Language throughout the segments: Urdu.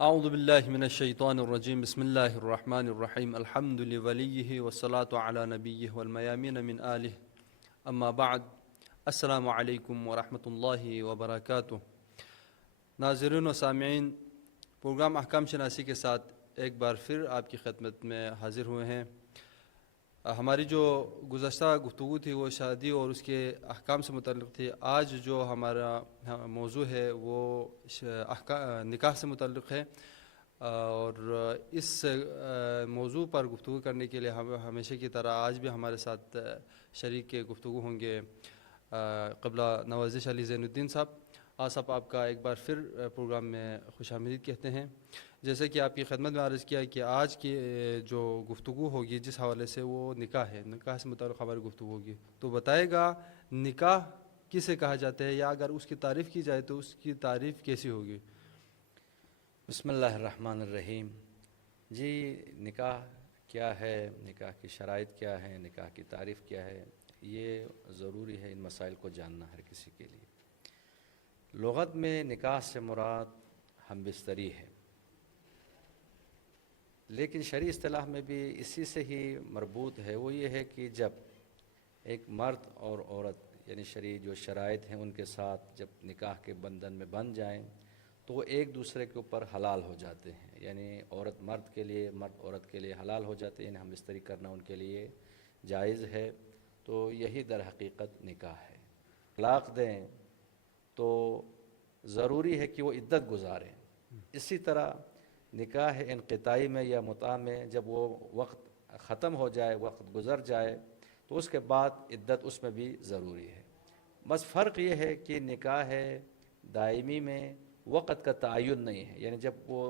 اعوذ باللہ من الشیطان الرجیم بسم اللہ الرحمن الرحیم الحمد لولیہ والصلاة علی نبیہ والمیامین من آلہ اما بعد السلام علیکم ورحمۃ اللہ وبرکاتہ۔ ناظرین و سامعین، پروگرام احکام شناسی کے ساتھ ایک بار پھر آپ کی خدمت میں حاضر ہوئے ہیں۔ ہماری جو گزشتہ گفتگو تھی وہ شادی اور اس کے احکام سے متعلق تھی۔ آج جو ہمارا موضوع ہے وہ نکاح سے متعلق ہے، اور اس موضوع پر گفتگو کرنے کے لیے ہم ہمیشہ کی طرح آج بھی ہمارے ساتھ شریک گفتگو ہوں گے قبلہ نوازش علی زین الدین صاحب۔ صاحب آپ کا ایک بار پھر پروگرام میں خوش آمدید کہتے ہیں۔ جیسے کہ آپ کی خدمت میں عرض کیا کہ آج کی جو گفتگو ہوگی جس حوالے سے وہ نکاح ہے، نکاح سے متعلق ہماری گفتگو ہوگی، تو بتائے گا نکاح کسے کہا جاتا ہے، یا اگر اس کی تعریف کی جائے تو اس کی تعریف کیسی ہوگی؟ بسم اللہ الرحمن الرحیم۔ جی، نکاح کیا ہے، نکاح کی شرائط کیا ہے، نکاح کی تعریف کیا ہے، یہ ضروری ہے ان مسائل کو جاننا ہر کسی کے لیے۔ لغت میں نکاح سے مراد ہم بستری ہے، لیکن شرعی اصطلاح میں بھی اسی سے ہی مربوط ہے۔ وہ یہ ہے کہ جب ایک مرد اور عورت یعنی شرعی جو شرائط ہیں ان کے ساتھ جب نکاح کے بندھن میں بندھ جائیں تو وہ ایک دوسرے کے اوپر حلال ہو جاتے ہیں، یعنی عورت مرد کے لیے، مرد عورت کے لیے حلال ہو جاتے ہیں، یعنی ہم بستری کرنا ان کے لیے جائز ہے۔ تو یہی در حقیقت نکاح ہے۔ طلاق دیں تو ضروری ہے کہ وہ عدت گزاریں۔ اسی طرح نکاح انقطاعی میں یا متع میں جب وہ وقت ختم ہو جائے، وقت گزر جائے، تو اس کے بعد عدت اس میں بھی ضروری ہے۔ بس فرق یہ ہے کہ نکاح دائمی میں وقت کا تعین نہیں ہے، یعنی جب وہ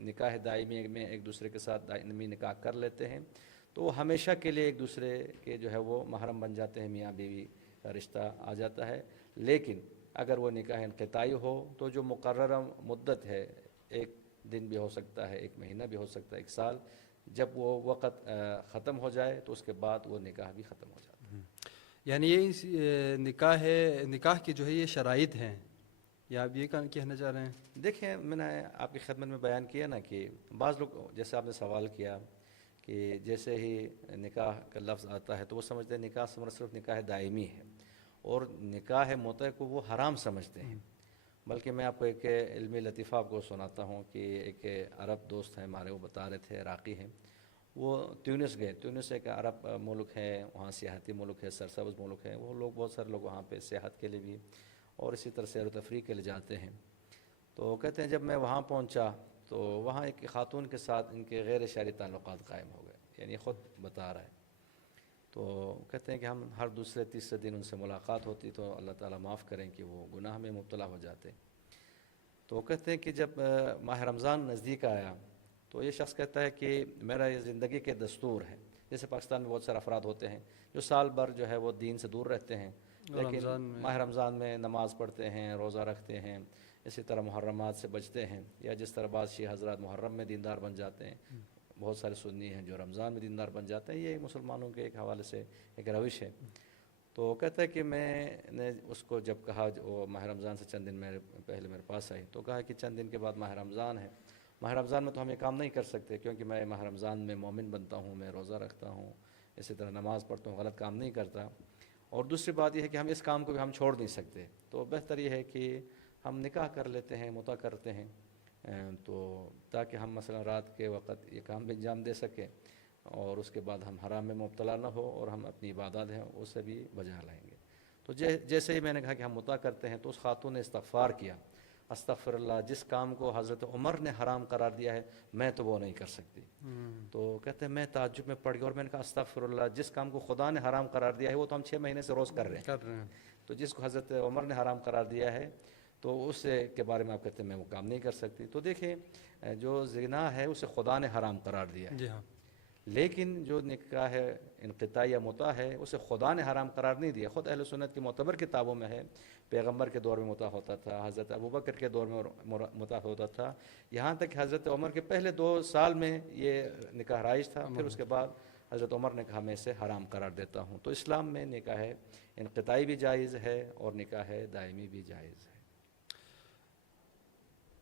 نکاح دائمی میں ایک دوسرے کے ساتھ دائمی نکاح کر لیتے ہیں تو وہ ہمیشہ کے لیے ایک دوسرے کے جو ہے وہ محرم بن جاتے ہیں، میاں بیوی کا رشتہ آ جاتا ہے۔ لیکن اگر وہ نکاح انقطاعی ہو تو جو مقررہ مدت ہے، ایک دن بھی ہو سکتا ہے، ایک مہینہ بھی ہو سکتا ہے، ایک سال، جب وہ وقت ختم ہو جائے تو اس کے بعد وہ نکاح بھی ختم ہو جاتا ہے۔ یعنی یہ نکاح ہے، نکاح کی جو ہے یہ شرائط ہیں، یا آپ یہ کہنا چاہ رہے ہیں؟ دیکھیں، میں نے آپ کی خدمت میں بیان کیا نا کہ بعض لوگ، جیسے آپ نے سوال کیا کہ جیسے ہی نکاح کا لفظ آتا ہے تو وہ سمجھتے ہیں نکاح سے مراد صرف نکاح دائمی ہے، اور نکاح متع کو وہ حرام سمجھتے ہیں۔ بلکہ میں آپ کو ایک علمی لطیفہ آپ کو سناتا ہوں کہ ایک عرب دوست ہیں ہمارے، وہ بتا رہے تھے، عراقی ہیں، وہ تیونس گئے۔ تیونس ایک عرب ملک ہے، وہاں سیاحتی ملک ہے، سرسبز ملک ہے، وہ لوگ بہت سارے لوگ وہاں پہ سیاحت کے لیے بھی اور اسی طرح سیر و تفریح کے لیے جاتے ہیں۔ تو کہتے ہیں جب میں وہاں پہنچا تو وہاں ایک خاتون کے ساتھ ان کے غیر شرعی تعلقات قائم ہو گئے، یعنی خود بتا رہا ہے۔ تو کہتے ہیں کہ ہم ہر دوسرے تیسرے دن ان سے ملاقات ہوتی تو اللہ تعالیٰ معاف کریں کہ وہ گناہ میں مبتلا ہو جاتے۔ تو کہتے ہیں کہ جب ماہ رمضان نزدیک آیا تو یہ شخص کہتا ہے کہ میرا یہ زندگی کے دستور ہے۔ جیسے پاکستان میں بہت سارے افراد ہوتے ہیں جو سال بھر جو ہے وہ دین سے دور رہتے ہیں، لیکن ماہ رمضان میں نماز پڑھتے ہیں، روزہ رکھتے ہیں، اسی طرح محرمات سے بچتے ہیں، یا جس طرح بعض شیعہ حضرات محرم میں دیندار بن جاتے ہیں، بہت سارے سنی ہیں جو رمضان میں دیندار بن جاتے ہیں۔ یہ مسلمانوں کے ایک حوالے سے ایک روش ہے۔ تو کہتا ہے کہ میں نے اس کو جب کہا، وہ ماہ رمضان سے چند دن پہلے میرے پاس آئی، تو کہا کہ چند دن کے بعد ماہ رمضان ہے، ماہ رمضان میں تو ہم یہ کام نہیں کر سکتے کیونکہ میں ماہ رمضان میں مومن بنتا ہوں، میں روزہ رکھتا ہوں، اسی طرح نماز پڑھتا ہوں، غلط کام نہیں کرتا۔ اور دوسری بات یہ ہے کہ ہم اس کام کو بھی ہم چھوڑ نہیں سکتے، تو بہتر یہ ہے کہ ہم نکاح کر لیتے ہیں، متع کرتے ہیں، تو تاکہ ہم مثلا رات کے وقت یہ کام بھی انجام دے سکیں اور اس کے بعد ہم حرام میں مبتلا نہ ہو اور ہم اپنی عبادات ہیں اسے بھی بجا لائیں گے۔ تو جیسے ہی میں نے کہا کہ ہم متع کرتے ہیں تو اس خاتون نے استغفار کیا، استغفر اللہ، جس کام کو حضرت عمر نے حرام قرار دیا ہے میں تو وہ نہیں کر سکتی۔ تو کہتے ہیں میں تعجب میں پڑ گیا، اور میں نے کہا استغفر اللہ، جس کام کو خدا نے حرام قرار دیا ہے وہ تو ہم 6 مہینے سے روز کر رہے ہیں، تو جس کو حضرت عمر نے حرام قرار دیا ہے تو اس کے بارے میں آپ کہتے ہیں میں وہ کام نہیں کر سکتی۔ تو دیکھیں، جو زنا ہے اسے خدا نے حرام قرار دیا ہے، جی ہاں، لیکن جو نکاح ہے انقطاعی یا متع ہے اسے خدا نے حرام قرار نہیں دیا۔ خود اہل سنت کی معتبر کتابوں میں ہے، پیغمبر کے دور میں متع ہوتا تھا، حضرت ابوبکر کے دور میں متع ہوتا تھا، یہاں تک کہ حضرت عمر کے پہلے 2 سال میں یہ نکاح رائج تھا، پھر اس کے بعد حضرت عمر نے کہا میں اسے حرام قرار دیتا ہوں۔ تو اسلام میں نکاح انقطاعی بھی جائز ہے اور نکاح دائمی بھی جائز ہے۔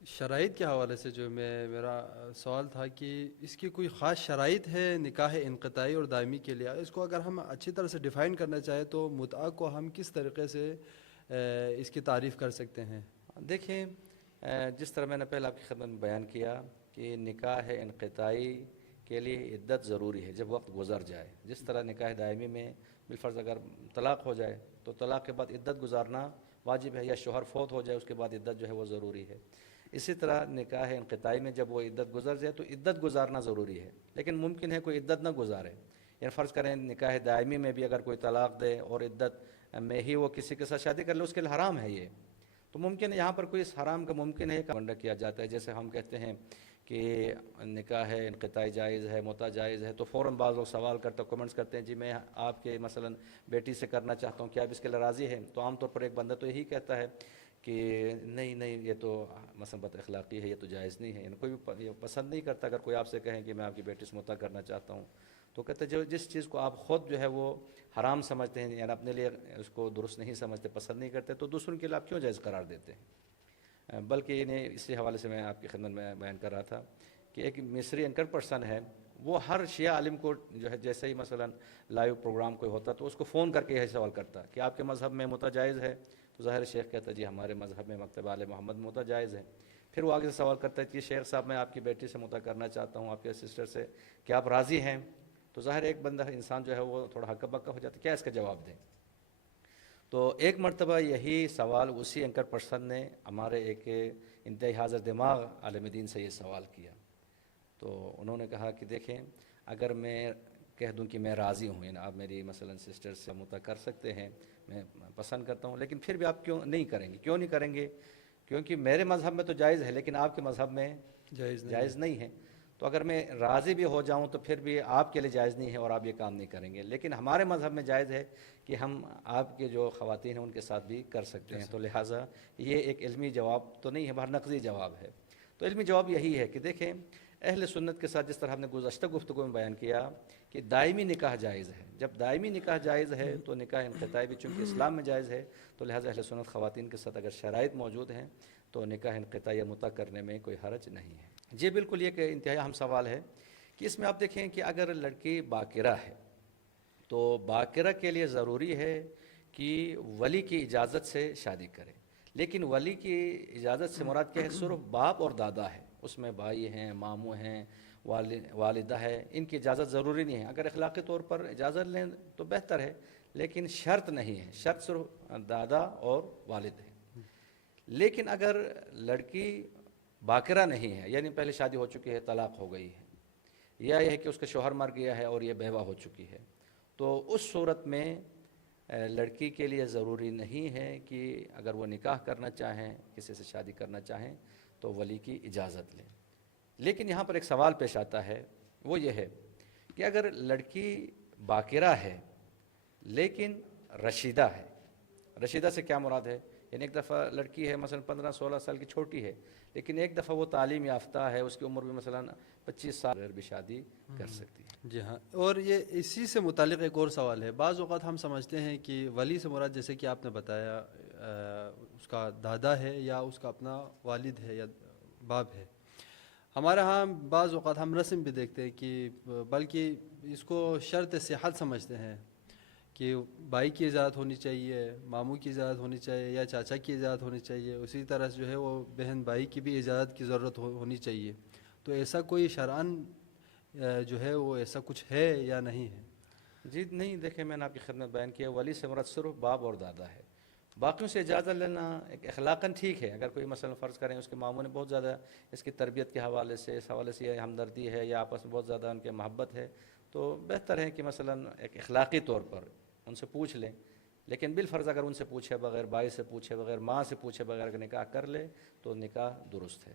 شرائط کے حوالے سے جو میرا سوال تھا کہ اس کی کوئی خاص شرائط ہے نکاح انقطاعی اور دائمی کے لیے؟ اس کو اگر ہم اچھی طرح سے ڈیفائن کرنا چاہیں تو متعہ کو ہم کس طریقے سے اس کی تعریف کر سکتے ہیں؟ دیکھیں، جس طرح میں نے پہلے آپ کی خدمت میں بیان کیا کہ نکاح انقطاعی کے لیے عدت ضروری ہے جب وقت گزر جائے. جس طرح نکاح دائمی میں بالفرض اگر طلاق ہو جائے تو طلاق کے بعد عدت گزارنا واجب ہے، یا شوہر فوت ہو جائے اس کے بعد عدت جو ہے وہ ضروری ہے. اسی طرح نکاح انقطاعی میں جب وہ عدت گزر جائے تو عدت گزارنا ضروری ہے. لیکن ممکن ہے کوئی عدت نہ گزارے، یعنی فرض کریں نکاح دائمی میں بھی اگر کوئی طلاق دے اور عدت میں ہی وہ کسی کے ساتھ شادی کر لے، اس کے لیے حرام ہے یہ. تو ممکن ہے یہاں پر کوئی اس حرام کا ممکن ہے کنڈا کیا جاتا ہے. جیسے ہم کہتے ہیں کہ نکاح انقطاعی جائز ہے، متع جائز ہے، تو فوراً بعض لوگ سوال کرتے ہیں، کمنٹس کرتے ہیں جی میں آپ کے مثلاً بیٹی سے کرنا چاہتا ہوں، کیا آپ اس کے لیے راضی ہیں؟ تو عام طور پر ایک بندہ تو یہی کہتا ہے کہ نہیں یہ تو مثلا بد اخلاقی ہے، یہ تو جائز نہیں ہے. یعنی کوئی بھی یہ پسند نہیں کرتا اگر کوئی آپ سے کہیں کہ میں آپ کی بیٹی سے متع کرنا چاہتا ہوں. تو کہتے ہیں جو جس چیز کو آپ خود جو ہے وہ حرام سمجھتے ہیں، یعنی اپنے لیے اس کو درست نہیں سمجھتے، پسند نہیں کرتے، تو دوسروں کے لیے آپ کیوں جائز قرار دیتے ہیں؟ بلکہ انہیں اسی حوالے سے میں آپ کی خدمت میں بیان کر رہا تھا کہ ایک مصری اینکر پرسن ہے، وہ ہر شیعہ عالم کو جو ہے جیسے ہی مثلا لائیو پروگرام کوئی ہوتا تو اس کو فون کر کے یہی سوال کرتا کہ آپ کے مذہب میں متع جائز ہے؟ تو ظاہر شیخ کہتا جی ہمارے مذہب میں مکتب آل محمد متع جائز ہے. پھر وہ آگے سے سوال کرتا ہے کہ شیخ صاحب میں آپ کی بیٹی سے متع کرنا چاہتا ہوں، آپ کے سسٹر سے، کیا آپ راضی ہیں؟ تو ظاہر ایک بندہ انسان جو ہے وہ تھوڑا ہکا بکا ہو جاتا ہے، کیا اس کا جواب دیں؟ تو ایک مرتبہ یہی سوال اسی اینکر پرسن نے ہمارے ایک انتہائی حاضر دماغ عالم دین سے یہ سوال کیا. تو انہوں نے کہا کہ دیکھیں، اگر میں کہہ دوں کہ میں راضی ہوں، یعنی آپ میری مثلا سسٹر سے متع کر سکتے ہیں، میں پسند کرتا ہوں، لیکن پھر بھی آپ کیوں نہیں کریں گے؟ کیوں نہیں کریں گے؟ کیونکہ میرے مذہب میں تو جائز ہے لیکن آپ کے مذہب میں جائز نہیں ہے. تو اگر میں راضی بھی ہو جاؤں تو پھر بھی آپ کے لیے جائز نہیں ہے اور آپ یہ کام نہیں کریں گے. لیکن ہمارے مذہب میں جائز ہے کہ ہم آپ کے جو خواتین ہیں ان کے ساتھ بھی کر سکتے ہیں. تو لہٰذا یہ ایک علمی جواب تو نہیں ہے، بہر نقضی جواب ہے. تو علمی جواب یہی ہے کہ دیکھیں، اہل سنت کے ساتھ جس طرح ہم نے گزشتہ گفتگو میں بیان کیا کہ دائمی نکاح جائز ہے. جب دائمی نکاح جائز ہے تو نکاح انقطاعی بھی چونکہ اسلام میں جائز ہے، تو لہٰذا اہل سنت خواتین کے ساتھ اگر شرائط موجود ہیں تو نکاح انقطاعی یا متع کرنے میں کوئی حرج نہیں ہے. جی بالکل، یہ کہ انتہائی اہم سوال ہے کہ اس میں آپ دیکھیں کہ اگر لڑکی باکرہ ہے تو باکرہ کے لیے ضروری ہے کہ ولی کی اجازت سے شادی کرے. لیکن ولی کی اجازت سے مراد کیا ہے؟ صرف باپ اور دادا ہے، اس میں بھائی ہیں، ماموں ہیں، والدہ ہے، ان کی اجازت ضروری نہیں ہے. اگر اخلاقی طور پر اجازت لیں تو بہتر ہے، لیکن شرط نہیں ہے، شرط صرف دادا اور والد ہے. لیکن اگر لڑکی باکرہ نہیں ہے، یعنی پہلے شادی ہو چکی ہے، طلاق ہو گئی ہے، یا یہ ہے کہ اس کا شوہر مر گیا ہے اور یہ بیوہ ہو چکی ہے، تو اس صورت میں لڑکی کے لیے ضروری نہیں ہے کہ اگر وہ نکاح کرنا چاہیں، کسی سے شادی کرنا چاہیں تو ولی کی اجازت لیں. لیکن یہاں پر ایک سوال پیش آتا ہے، وہ یہ ہے کہ اگر لڑکی باکرہ ہے لیکن رشیدہ ہے، رشیدہ سے کیا مراد ہے؟ یعنی ایک دفعہ لڑکی ہے مثلا 15-16 سال کی چھوٹی ہے، لیکن ایک دفعہ وہ تعلیم یافتہ ہے، اس کی عمر بھی مثلا 25 سال بھی شادی کر سکتی ہے. جی ہاں، اور یہ اسی سے متعلق ایک اور سوال ہے. بعض اوقات ہم سمجھتے ہیں کہ ولی سے مراد جیسے کہ آپ نے بتایا اس کا دادا ہے یا اس کا اپنا والد ہے یا باپ ہے. ہمارے ہاں بعض اوقات ہم رسم بھی دیکھتے ہیں کہ بلکہ اس کو شرط صحت سمجھتے ہیں کہ بھائی کی اجازت ہونی چاہیے، ماموں کی اجازت ہونی چاہیے یا چاچا کی اجازت ہونی چاہیے. اسی طرح جو ہے وہ بہن بھائی کی بھی اجازت کی ضرورت ہونی چاہیے. تو ایسا کوئی شرعاً جو ہے وہ ایسا کچھ ہے یا نہیں ہے؟ جی نہیں، دیکھیں میں نے آپ کی خدمت بیان کیا، ولی سے مراد صرف باپ اور دادا ہے. باقیوں سے اجازت لینا ایک اخلاقاً ٹھیک ہے. اگر کوئی مثلا فرض کریں اس کے ماموں نے بہت زیادہ اس کی تربیت کے حوالے سے، اس حوالے سے یہ ہمدردی ہے یا آپس میں بہت زیادہ ان کے محبت ہے، تو بہتر ہے کہ مثلا ایک اخلاقی طور پر ان سے پوچھ لیں. لیکن بالفرض اگر ان سے پوچھے بغیر، بھائی سے پوچھے بغیر، ماں سے پوچھے بغیر اگر نکاح کر لے تو نکاح درست ہے.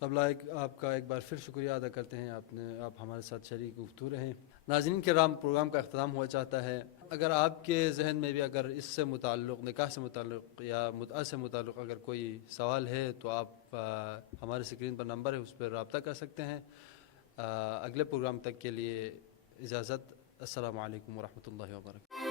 قبلہ آپ کا ایک بار پھر شکریہ ادا کرتے ہیں، آپ ہمارے ساتھ شریک گفتگو رہیں. ناظرین کرام، پروگرام کا اختتام ہوا چاہتا ہے. اگر آپ کے ذہن میں بھی اگر اس سے متعلق، نکاح سے متعلق یا متعہ سے متعلق اگر کوئی سوال ہے تو آپ ہمارے اسکرین پر نمبر ہے، اس پر رابطہ کر سکتے ہیں. اگلے پروگرام تک کے لیے اجازت. السلام علیکم ورحمۃ اللہ وبرکاتہ.